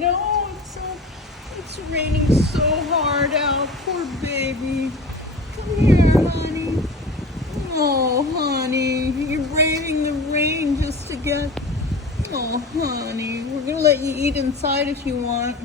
know, it's raining so hard out. Poor baby. Come here, honey. Oh, honey, you're braving the rain just to get... Oh, honey, we're gonna let you eat inside if you want.